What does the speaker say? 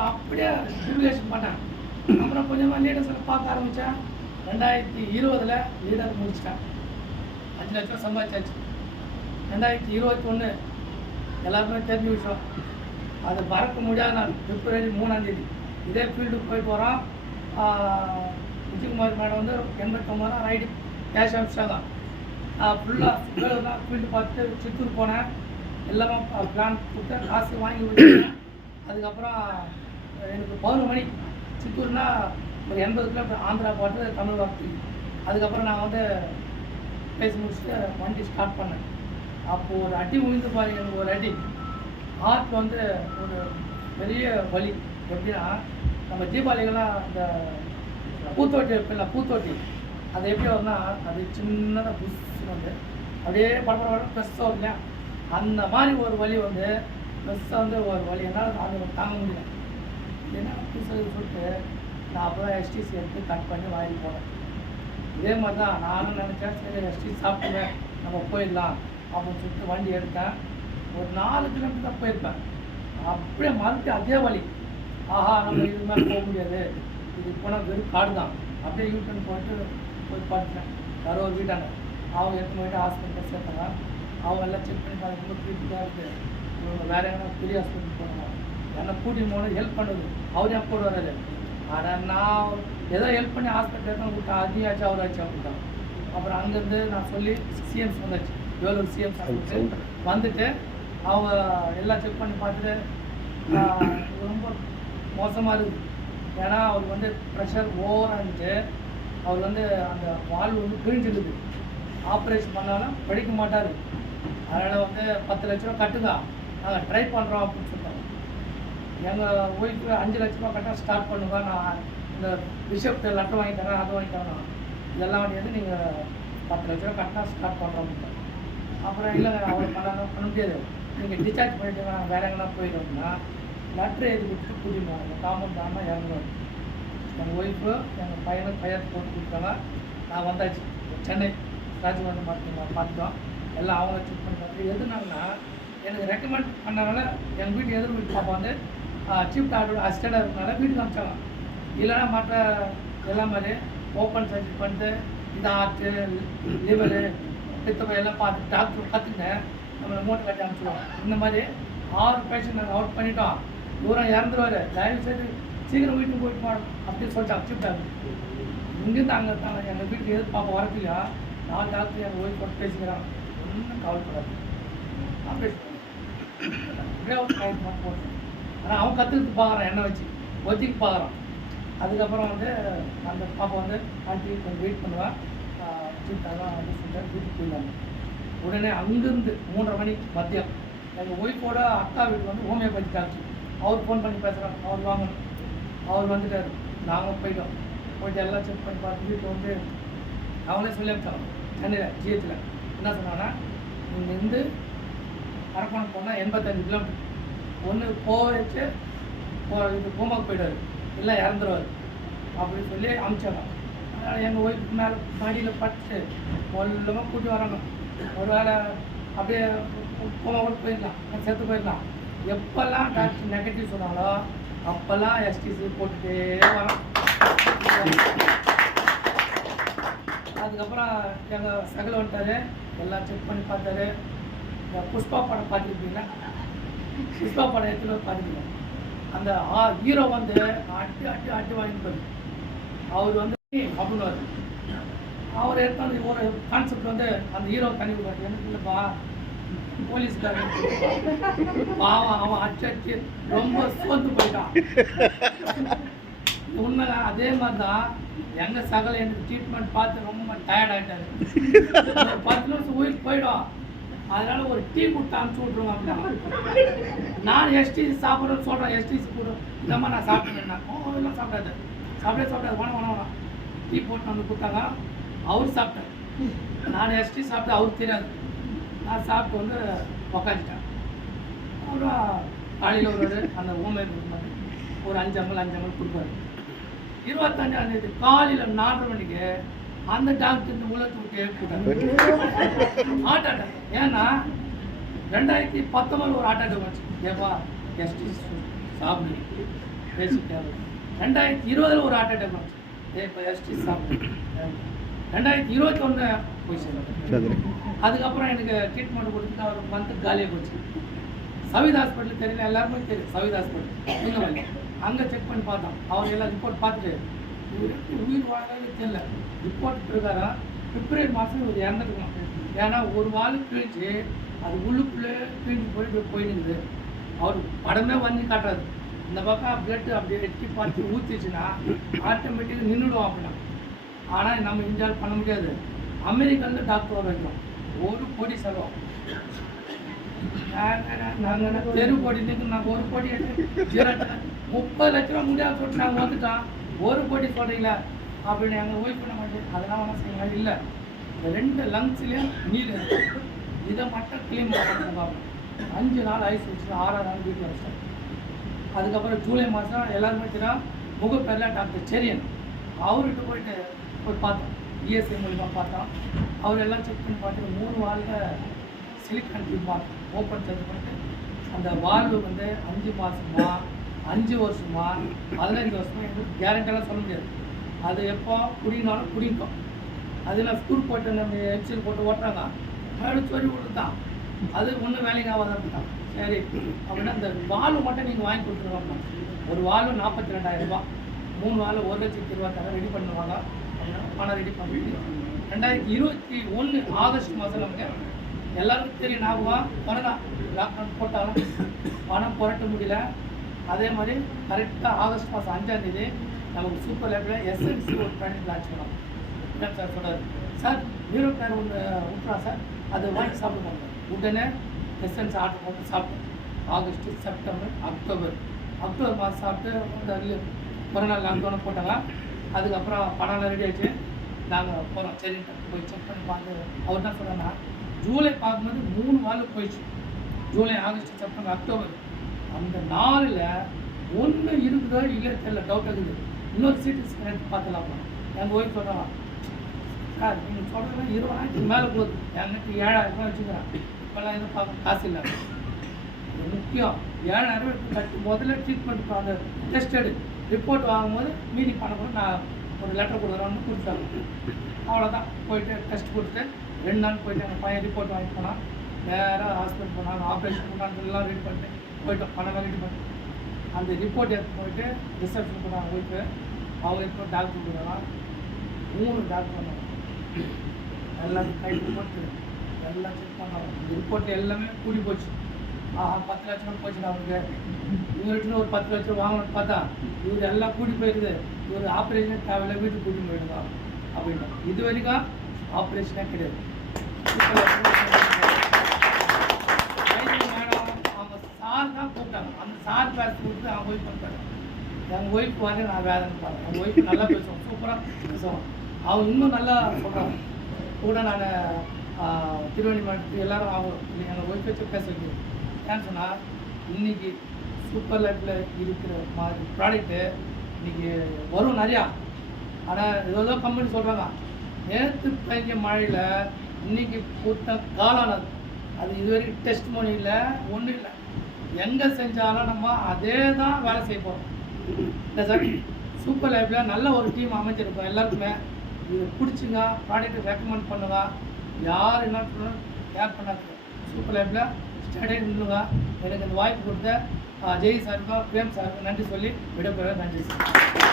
அப்படியே டிவிகேஷன் பண்ணேன். அப்புறம் கொஞ்சமாக லீடர்ஸில் பார்க்க ஆரம்பித்தேன். 2020 லீடர் முடிச்சிட்டேன். 5 லட்சம் சம்பாதிச்சாச்சு. 2021 எல்லாருமே தெரிஞ்ச விஷயம். அது மறக்க முடியாத நாள். பிப்ரவரி 3ஆம் தேதி இதே ஃபீல்டுக்கு போயிட்டு வரோம். விஜயகுமார் மேடம் வந்து 89 ஐடி கேஷ் அமிச்சிட்டாங்க. ஃபுல்லாக ஃபீல்டு பார்த்துட்டு சித்தூர் போனேன். எல்லாமே பிளான் கொடுத்து காசு வாங்கி வச்சுருக்கேன். அதுக்கப்புறம் எனக்கு 11 மணி சித்தூர்னா ஒரு 80 கிலோமீட்டர் ஆந்திரா போட்டு தமிழ் வார்த்தை. அதுக்கப்புறம் நான் வந்து பேசி முடிச்சுட்டு வண்டி ஸ்டார்ட் பண்ணேன். அப்போது ஒரு அடி விழுந்து பாருங்க. எனக்கு ஒரு அடி ஹார்ட் வந்து ஒரு பெரிய வலி. எப்படின்னா நம்ம தீபாவளிகள்லாம் இந்த பூத்தொட்டி இருப்பில்ல, பூத்தொட்டி அது எப்படி வரும்னா அது சின்னதாக புஷ் வந்து அப்படியே படப்பட ப்ரெஸ்ஸாக வரும் இல்லையா, அந்த மாதிரி ஒரு வலி வந்து ப்ரெஸ்ஸாக வந்து ஒரு வலி என்னால் அது தாங்க முடியல. ஏன்னா புதுசாக சொல்லிட்டு நான் அப்போ தான் எஸ்டிசி எடுத்து கட் பண்ணி வாங்கி போனேன். இதே மாதிரி தான் நானும் நினச்சேன், சரி எஸ்டிசி சாப்பிட்டுவேன் நம்ம போயிடலாம் அப்படின்னு சொல்லிட்டு வண்டி எடுத்தேன். ஒரு 4 கிலோமீட்டர் தான் போயிருப்பேன். அப்படியே மறுபடியும் அதே வழி. ஆஹா, நம்ம இது மாதிரி போக முடியாது, இது போனால் வெறும் காடு தான். அப்படியே யூட்டன் போயிட்டு போய் பார்த்துட்டேன். யாரோ ஒரு வீட்டாங்க, அவங்க எடுத்து போயிட்டு ஹாஸ்பிட்டலில் சேர்த்தாங்க. அவங்க எல்லாம் செக் பண்ணி பார்க்கும்போது ட்ரீட்மெண்ட்டாக இருக்குது, இவங்க வேறு எங்கன்னா பெரிய ஹாஸ்பிட்டல் போனாங்க. என்னை கூட்டின்னு போகணும் ஹெல்ப் பண்ணுது. அவர் எப்போ வராது. ஆனால் நான் ஏதோ ஹெல்ப் பண்ணி ஹாஸ்பிட்டல் எடுத்து விட்டேன். அதையாச்சும் அவராச்சும் அப்படின்ட்டாங்க. அப்புறம் அங்கேருந்து நான் சொல்லி சிஎம்ஸ் வந்தாச்சு. வேலூர் சிஎம்ஸ் ஹாஸ்பிட்டல் வந்துட்டு அவங்க எல்லாம் செக் பண்ணி பார்த்துட்டு ரொம்ப மோசமாக இருக்குது. ஏன்னா அவருக்கு வந்து ப்ரெஷர் ஓவராக இருந்துச்சு. அவர் வந்து அந்த வால் வந்து பிரிஞ்சுருக்குது. ஆப்ரேஷன் பண்ணாலும் படிக்க மாட்டார். அதனால் வந்து 10 லட்ச ரூபா கட்டுங்க, நாங்கள் ட்ரை பண்ணுறோம் அப்படின்னு சொல்லிட்டாங்க. எங்கள் ஒய்ஃபு 5 லட்ச ரூபா கட்ட ஸ்டார்ட் பண்ணுங்க, நான் இந்த ரிசப்ட் லெட்டர் வாங்கி தரேன், அது வாங்கி தரேன், இதெல்லாம் வந்து நீங்கள் 10 லட்ச ரூபா கட்டினா ஸ்டார்ட் பண்ணுறோம் அப்படின்ட்டாங்க. அப்புறம் இல்லைங்க அவர் பண்ண முடியாது, நீங்கள் டிஸ்சார்ஜ் பண்ணிட்டு நாங்கள் வேறு எங்கன்னா போயிடுவோம்னா லெட்ரு எழுதி கொடுத்துட்டு கூட்டிட்டு அந்த காம்பவுண்ட் தானே இறங்குவாங்க. எங்கள் ஒய்ஃபு எங்கள் பையனுக்கு கையெழுத்து போட்டு கொடுத்தாங்க. நான் வந்தாச்சு சென்னை ராஜ்கோட் பார்த்துட்டோம். எல்லாம் அவங்க செக் பண்ணி பார்த்து எதுனாங்கன்னா எனக்கு ரெக்கமெண்ட் பண்ணனால எங்கள் வீட்டு எதிர் வீட்டு பாப்பா வந்து சீஃப் டாக்டரோட அசிஸ்டண்டாக இருக்கனால வீட்டுக்கு அனுப்பிச்சாங்க. இல்லைன்னா மற்ற எல்லாம் மாதிரி ஓப்பன் சர்ஜரி பண்ணிட்டு இந்த ஹார்ட்டு லிவரு பித்தப்பை எல்லாம் பார்த்து டாக்டர் கற்றுக்கிட்டேன். நம்மளை மூட்டை கட்டி அனுப்பிச்சிடுவோம். இந்த மாதிரி 6 பேஷண்ட் நாங்கள் அவுட் பண்ணிட்டோம். தூரம் இறந்துருவார், தயவு செய்து சீக்கிரம் வீட்டுக்கு போயிட்டு போகணும் அப்படின்னு சொல்லிட்டு சீஃப் டாக்டர். இங்கேருந்து அங்கே இருக்காங்க. எங்கள் வீட்டுக்கு எதிர்த்து பார்ப்போம் வரத்துலையா 4 டாக்டர் எங்கள் ஒய்ஃப் போட்டு பேசிக்கிறாங்க. ஒன்றும் கவலைப்படாது, ஆப்ரேஷன் அப்படியே ஒரு கைட் மட்டும் போட்டு. ஆனால் அவன் கற்றுக்கிட்டு பார்க்குறான், எண்ணெய் வச்சு ஒத்திக்கு பார்க்குறான். அதுக்கப்புறம் வந்து அந்த பாப்பா வந்து ஆண்டி கொஞ்சம் வெயிட் பண்ணுவான், சீஃப் டாக்டர் வந்து சொல்லிட்டு வீட்டுக்கு போயிடலாங்க. உடனே அங்கேருந்து 3:30 மணி மதியம் எங்கள் ஒய்ஃபோட அக்கா வீட்டுக்கு வந்து ஹோமியோபதி டாக்டர் அவர் ஃபோன் பண்ணி பேசுகிறாங்க. அவர் வாங்கணும், அவர் வந்துட்டார். நாங்கள் போயிட்டோம். போயிட்டு எல்லாம் செக் பண்ணி பார்த்து வீட்டில் வந்து அவங்களே சொல்லி அனுப்பிச்சாங்க. சென்னையில் ஜிஹெச்சில் என்ன சொன்னாங்கன்னா, நீங்கள் இருந்து அரக்கோணம் போனால் 85 கிலோமீட்டர், ஒன்று போச்சு இது பூமாக்கு போயிடுவார், இல்லை இறந்துருவார் அப்படின்னு சொல்லி அனுப்பிச்சாங்க. அதனால் எங்கள் ஒய்ஃபுக்கு மேலே மடியில் பட்டு மொல்லமாக கூட்டி வராங்க. ஒரு வேளை அப்படியே பூமாவோடு போயிடலாம், செத்து போயிடலாம். எப்போல்லாம் டாக்டர் நெகட்டிவ் சொன்னாலோ அப்போல்லாம் எஸ்டிசி போட்டுகிட்டே வரோம். அதுக்கப்புறம் எங்கள் சகல வந்துட்டார், எல்லாம் செக் பண்ணி பார்த்தாரு. இந்த புஷ்பா படம் பார்த்துருப்பீங்களா? புஷ்பா படம் எடுத்துகிட்டு வந்து பார்த்துருக்கீங்க. அந்த ஹீரோ வந்து அட்டி அட்டி அட்டி வாங்கிட்டு அவர் வந்து அப்படின்னு அவர் எடுத்தாந்து ஒரு கான்செப்ட் வந்து அந்த ஹீரோ தனி விடுவார். எனக்கு இல்லைப்பா போலீஸ்காரன் பாவம், அவன் அச்சு ரொம்ப சோர்ந்து போயிட்டான். உண்மைதான். அதே மாதிரி தான் எங்கள் சகல எனக்கு ட்ரீட்மெண்ட் பார்த்து ரொம்ப டயர்ட் ஆகிட்டாரு. 10 நிமிஷம் உயிருக்கு போயிடும், அதனால ஒரு டீ கொடுத்து அனுப்பிச்சி விட்ருவோம் அப்படின்னா. நான் எஸ்டிசி சாப்பிட்றேன்னு சொல்கிறேன், எஸ்டிசி கூட இந்தம்மா நான் சாப்பிட்டேன்னா எல்லாம் சாப்பிடாது, சாப்பிடாது வேணாம் டீ போட்டு வந்து கொடுத்தாங்க. அவர் சாப்பிட்டேன், நான் எஸ்டி சாப்பிட்டு அவருக்கு தெரியாது. நான் சாப்பிட்டு வந்து உக்காந்துட்டேன். அப்புறம் காலையில் ஒரு அந்த ஹோம்மேட் ஒரு 5 ml கொடுப்பாரு. 25ஆம் தேதி காலையில் 4:30 மணிக்கு அந்த டாக்டர் இந்த உலகத்தை விட்டு ஏற்பட்டார் ஹார்ட் அட்டாக். ஏன்னா 2019 ஒரு ஹார்ட் அட்டாக் வந்துச்சு. ஏப்பா எஸ்டி சாப்பிடு பேசிக் கேர். 2020 ஒரு ஹார்ட் அட்டாக் வந்துச்சு. இப்போ எஸ்டி சாப்பிட்டு 2021 போய் சேர்ந்தேன். அதுக்கப்புறம் எனக்கு ட்ரீட்மெண்ட் கொடுத்துட்டு ஒரு மந்த்து காலியாக போச்சு. சவிதா ஹாஸ்பிட்டல் தெரியல, எல்லாருமே தெரியும் சவிதா ஹாஸ்பிட்டல் நீங்க அங்கே செக் பண்ணி பார்த்தோம். அவங்க எல்லாம் ரிப்போர்ட் பார்த்துட்டு இவர் எப்படி உயிர் வாழவே தெரியல. ரிப்போர்ட் பிரகாரம் பிப்ரவரி மாதம் இவர் இறந்துருக்கணும். ஏன்னா ஒரு வாள் கிழிச்சு அது உள்ளுக்குள்ளே கிழிஞ்சு போயிடுது. அவர் படமே வந்து காட்டுறாரு. இந்த பக்கம் பிளட்டு அப்படியே எட்டி பார்த்து ஊற்றிச்சுன்னா ஆட்டோமேட்டிக்காக நின்றுடும் அப்படின்னா. ஆனால் நம்ம இந்தியாவில் பண்ண முடியாது. அமெரிக்காவில் டாக்டர் வர வைக்கிறோம். 1 கோடி செலவும். நாங்கள் தெரு கோடி நாங்கள் 1 கோடி 30 லட்ச ரூபா முடியாது சொல்லிட்டு நாங்கள் வந்துட்டோம். 1 கோடி சொல்கிறீங்களா அப்படின்னு எங்கள் ஒய்ஃப் பண்ண மாட்டேன். அதெல்லாம் ஒன்றும் செய்யலாம் இல்லை. 2 லங்ஸ்லேயும் நீர் இதை மட்டும் க்ளீன் பண்ண 5 நாள் ஐஸ் வச்சுட்டு 6ஆவது நாள் வீட்டில் வச்சிட்டோம். அதுக்கப்புறம் ஜூலை மாதம் எல்லாருமே தெரியும் முகப்பேரில் டாக்டர் செரியன் அவர்கிட்ட போய் பார்த்தோம். இஎஸ்ஐ மூலிமா பார்த்தோம். அவர் எல்லாம் செக் பண்ணி பார்த்துட்டு 3 வால்வில் சிலிக்கான் டியூப் பார்த்தோம். ஓப்பன் செக் பண்ணிட்டு அந்த வால்வு வந்து 5 மாதமா 5 வருஷமா 15 வருஷமா எங்களுக்கு கேரண்டெல்லாம் சொல்ல முடியாது. அது எப்போ குடினாலும் குடிக்கும். அதில் ஸ்கூல் போட்டு நம்ம எக்ஸில் போட்டு ஓட்டுறாங்க. மேலும் சொல்லி கொடுத்தான். அது ஒன்றும் வேலைக்கு ஆகாதான் தான். சரி அப்படின்னா அந்த வால்வு மட்டும் நீங்கள் வாங்கி கொடுத்துருவாங்க. ஒரு வால்வு 42,000 ரூபா. 3 வால்வு 1,20,000 ரெடி பண்ணுவாங்க. அப்படின்னா பணம் ரெடி பண்ணிட்டு 2021 ஆகஸ்ட் மாதம் நமக்கு எல்லாருக்கும் தெரியும் ஞாபகம். கொரோனா லாக்டவுன் போட்டாலும் பணம் புரட்ட முடியல. அதே மாதிரி கரெக்டாக ஆகஸ்ட் மாதம் 5ஆம் தேதி நமக்கு சூப்பர் லைஃப்பில் எஸ்என்சி ஒரு ப்ராடக்ட் லான்ச் பண்ணோம். சார் சொன்னார், சார் ஹீரோ பேர் ஒன்று விட்டுறா சார், அது வாங்கி சாப்பிடுவாங்க. உடனே எஸ்என்சி ஆர்டர் போட்டு சாப்பிட்டோம். ஆகஸ்ட்டு, செப்டம்பர், அக்டோபர் மாதம் சாப்பிட்டு கொரோனா லாக்டவுனை போட்டாங்க. அதுக்கப்புறம் பணம்லாம் ரெடி ஆகிடுச்சு. நாங்கள் போகிறோம். சரின்ட்டு போய் செக் பண்ணி பார்த்து அவர் என்ன சொன்னார்னா, ஜூலை பார்க்கும்போது 3 வாரம் போயிடுச்சு. ஜூலை, ஆகஸ்ட், செப்டம்பர், அக்டோபர் அந்த 4ல் ஒன்று இருக்குதோ இல்லையோ தெரியல, டவுட் இருக்குது. இன்னொரு சிடி ஸ்கேன் எடுத்து பார்த்துலாமா. எங்கள் ஒய்ஃப் சொல்கிறாங்க, சார் நீங்கள் சொல்கிறதுனா 20,000 மேலே போகுது. என்கிட்ட 7,000 ரூபா வச்சுக்கிறேன். இப்போல்லாம் எதுவும் பார்க்க காசு இல்லை. முக்கியம் 7,000 ரூபா கட்டி முதல்ல ட்ரீட்மெண்ட் அந்த டெஸ்ட் எடு ரிப்போர்ட் வாங்கும்போது மீதி பண்ண கூட நான் ஒரு லெட்டர் கொடுக்குறோன்னு கொடுத்தாங்க. அவ்வளோதான். போயிட்டு டெஸ்ட் கொடுத்துட்டு 2 நாள் போயிட்டு எங்கள் பையன் ரிப்போர்ட் வாங்கி போனால் நேராக ஹாஸ்பிட்டல் போனாங்க. ஆப்ரேஷன் பண்ணாங்க. எல்லாம் ரெடி பண்ணிட்டு போயிட்டோம். பணம் ரெடி பண்ணிட்டு அந்த ரிப்போர்ட் எடுத்து போயிட்டு ரிசப்ஷன் போனாங்க. போயிட்டு அவங்க இப்போ டாக்டர் கொடுக்குறாங்க. 3 டாக்டர் வந்தாங்க. எல்லாம் கை போட்டு எல்லாம் செக் பண்ணாங்க. இந்த ரிப்போர்ட் எல்லாமே கூடி போச்சு. 10 லட்சம் போச்சுன்னா அவருக்கு. இவர்கிட்ட ஒரு 10 லட்சம் வாங்கணும்னு பார்த்தா இவர் எல்லாம் கூட்டி போயிடுது. இவர் ஆப்ரேஷன் தேவையில்லை, வீட்டுக்கு கூட்டி போயிடுங்க அப்படின்னா. இது வரைக்கும் ஆப்ரேஷனே கிடையாது. மேடம் அவங்க சார் தான் கூப்பிட்டாங்க. அந்த சார் பேச கொடுத்து அவங்க ஒய்ஃப் பண்ணுறாங்க. எங்கள் ஒய்ஃப் வந்து நான் வேதனை பாருங்க. எங்கள் ஒய்ஃப் நல்லா பேசுவோம், சூப்பராக பேசுவோம். அவங்க இன்னும் நல்லா சொல்கிறாங்க. கூட நான் திருவண்ணி மாவட்டத்துக்கு எல்லோரும் அவங்க எங்கள் ஒய்ஃப் வச்சு பேச வைக்கிறேன். ஏன்னு சொன்னால் இன்றைக்கி சூப்பர் லைஃப்பில் இருக்கிற மாதிரி ப்ராடக்ட்டு இன்றைக்கி வரும் நிறையா. ஆனால் ஏதோ கம்பெனி சொல்கிறாங்க, நேற்று பெய்ஞ்ச மழையில் இன்றைக்கி பூத்த காலானது. அது இதுவரைக்கும் டெஸ்ட் மணி இல்லை, ஒன்றும் இல்லை. எங்கே செஞ்சாலும் நம்ம அதே தான் வேலை செய்ய போகிறோம். இல்லை சார், சூப்பர் லைஃப்பில் நல்ல ஒரு டீம் அமைச்சிருக்கோம். எல்லாருக்குமே இது பிடிச்சிங்க, ப்ராடக்ட்டு ரெக்கமெண்ட் பண்ணுங்க. யார் என்ன பண்ணணும் கேர் பண்ணாது. சூப்பர் லைஃப்பில் ஸ்டடி நின்றுங்க. எனக்கு இந்த வாய்ப்பு கொடுத்த ஜெய் சாருக்கும் பிரேம் சாருக்கும் நன்றி சொல்லி விடைபெற. நன்றி சார்.